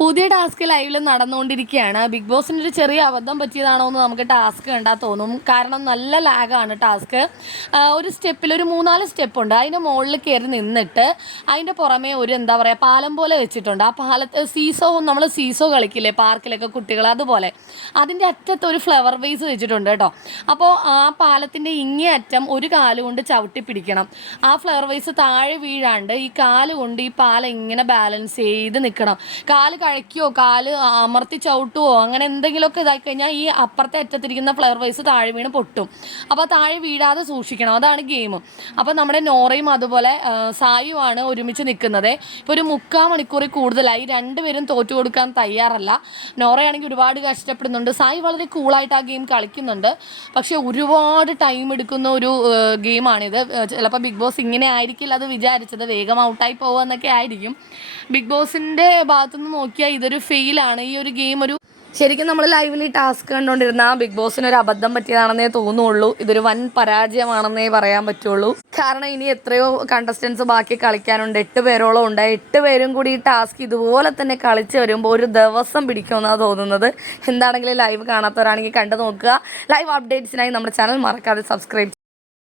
പുതിയ ടാസ്ക് ലൈവിൽ നടന്നുകൊണ്ടിരിക്കുകയാണ്. ബിഗ് ബോസിൻ്റെ ഒരു ചെറിയ അബദ്ധം പറ്റിയതാണോ എന്ന് നമുക്ക് ടാസ്ക് കണ്ടാൽ തോന്നും. കാരണം നല്ല ലാഗാണ് ടാസ്ക്. ഒരു സ്റ്റെപ്പിൽ ഒരു 3-4 സ്റ്റെപ്പുണ്ട്. അതിൻ്റെ മുകളിൽ കയറി നിന്നിട്ട് അതിൻ്റെ പുറമേ ഒരു എന്താ പറയുക പാലം പോലെ വെച്ചിട്ടുണ്ട്. ആ പാലത്ത് നമ്മൾ സീസോ കളിക്കില്ലേ പാർക്കിലൊക്കെ കുട്ടികൾ, അതുപോലെ അതിൻ്റെ അറ്റത്ത് ഒരു ഫ്ലവർ വേസ് വെച്ചിട്ടുണ്ട് കേട്ടോ. അപ്പോൾ ആ പാലത്തിൻ്റെ ഇങ്ങേ അറ്റം ഒരു കാലുകൊണ്ട് ചവിട്ടി പിടിക്കണം. ആ ഫ്ലവർ വേസ് താഴെ വീഴാണ്ട് ഈ കാലുകൊണ്ട് ഈ പാലം ഇങ്ങനെ ബാലൻസ് ചെയ്ത് നിൽക്കണം. കാല് കഴിക്കുകയോ കാല് അമർത്തി ചവിട്ടുവോ അങ്ങനെ എന്തെങ്കിലുമൊക്കെ ഇതായി കഴിഞ്ഞാൽ ഈ അപ്പുറത്തെ അറ്റത്തിരിക്കുന്ന ഫ്ലവർ വൈസ് താഴെ വീണ് പൊട്ടും. അപ്പോൾ താഴെ വീഴാതെ സൂക്ഷിക്കണം. അതാണ് ഗെയിം. അപ്പോൾ നമ്മുടെ നോറയും അതുപോലെ സായുമാണ് ഒരുമിച്ച് നിൽക്കുന്നത്. ഇപ്പോൾ ഒരു 3/4 മണിക്കൂറിൽ കൂടുതലായി. രണ്ടുപേരും തോറ്റു കൊടുക്കാൻ തയ്യാറല്ല. നോറയാണെങ്കിൽ ഒരുപാട് കഷ്ടപ്പെടുന്നുണ്ട്. സായി വളരെ കൂളായിട്ട് ആ ഗെയിം കളിക്കുന്നുണ്ട്. പക്ഷേ ഒരുപാട് ടൈം എടുക്കുന്ന ഒരു ഗെയിമാണിത്. ചിലപ്പോൾ ബിഗ് ബോസ് ഇങ്ങനെ ആയിരിക്കില്ല അത് വിചാരിച്ചത്, വേഗം ഔട്ടായി പോകുക എന്നൊക്കെ ആയിരിക്കും. ബിഗ് ബോസിൻ്റെ ഭാഗത്തുനിന്ന് നോക്കിയാൽ ഇതൊരു ഫെയിലാണ്. ഈ ഒരു ഗെയിം ശരിക്കും നമ്മൾ ലൈവിൽ ടാസ്ക് കണ്ടുകൊണ്ടിരുന്ന ബിഗ് ബോസിനൊരു അബദ്ധം പറ്റിയതാണെന്നേ തോന്നുള്ളൂ. ഇതൊരു വൻ പരാജയമാണെന്നേ പറയാൻ പറ്റുള്ളൂ. കാരണം ഇനി എത്രയോ കണ്ടസ്റ്റൻസ് ബാക്കി കളിക്കാനുണ്ട്. 8 പേരോളം ഉണ്ട്. 8 പേരും കൂടി ഈ ടാസ്ക് ഇതുപോലെ തന്നെ കളിച്ച് വരുമ്പോൾ ഒരു ദിവസം പിടിക്കുമെന്നാണ് തോന്നുന്നത്. എന്താണെങ്കിലും ലൈവ് കാണാത്തവരാണെങ്കിൽ കണ്ടു നോക്കുക. ലൈവ് അപ്ഡേറ്റ്സിനായി നമ്മുടെ ചാനൽ മറക്കാതെ സബ്സ്ക്രൈബ്